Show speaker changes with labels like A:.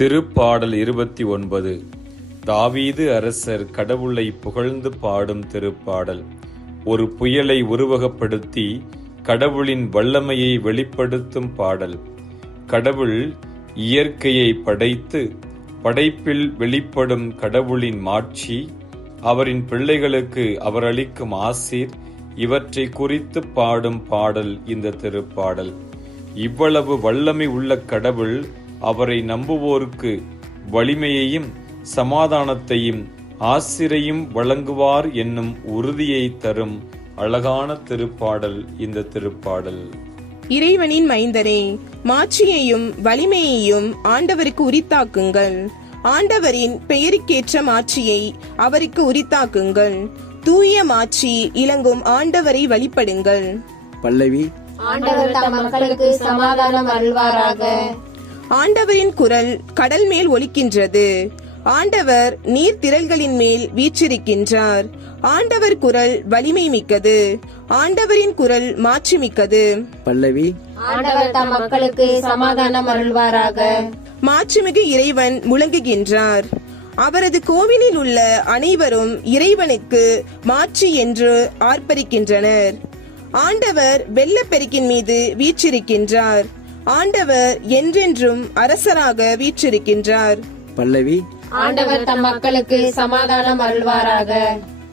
A: திருப்பாடல் இருபத்தி ஒன்பது. தாவீது அரசர் கடவுளை புகழ்ந்து பாடும் திருப்பாடல். ஒரு புயலை உருவகப்படுத்தி கடவுளின் வல்லமையை வெளிப்படுத்தும் பாடல். கடவுள் இயற்கையை படைத்து படைப்பில் வெளிப்படும் கடவுளின் மாட்சி அவரின் பிள்ளைகளுக்கு அவர் அளிக்கும் ஆசீர் இவற்றை குறித்து பாடும் பாடல் இந்த திருப்பாடல். இவ்வளவு வல்லமை உள்ள கடவுள் அவரை நம்புவோருக்கு வலிமையையும் சமாதானத்தையும் ஆசிரையும் வழங்குவார் என்னும் உறுதியை தரும் அழகான திருப்பாடல் இந்த திருப்பாடல்.
B: இறைவனின் மைந்தரே மாட்சியையும் வலிமையையும் ஆண்டவருக்கு உரித்தாக்குங்கள். ஆண்டவரின் பெயருக்கேற்ற மாட்சியை அவருக்கு உரித்தாக்குங்கள். தூய மாட்சி இலங்கும் ஆண்டவரை வழிபடுங்கள்.
C: பல்லவி
D: ஆண்டவர் தம் மக்களுக்கு சமாதானம் அருள்வாராக.
B: ஆண்டவரின் குரல் கடல் மேல் ஒலிக்கின்றது. ஆண்டவர் நீர்த்திரள்களின் மேல் வீற்றிருக்கின்றார். ஆண்டவர் குரல் வலிமை மிக்கது. ஆண்டவரின் குரல் மாட்சி மிக்கது.
C: பல்லவி
D: ஆண்டவர் தம் மக்களுக்கு சமாதானம் அருள்வாராக.
B: மாட்சிமிகு இறைவன் முழங்குகின்றார். அவரது கோவிலில் உள்ள அனைவரும் இறைவனுக்கு மாட்சி என்று ஆர்ப்பரிக்கின்றனர். ஆண்டவர் வெள்ளப்பெருக்கின் மீது வீற்றிருக்கின்றார். ஆண்டவர் என்றென்றும் அரசராக வீற்றிருக்கின்றார்.
C: பல்லவி
D: ஆண்டவர் தம் மக்களுக்கு சமாதானம் அருள்வாராக.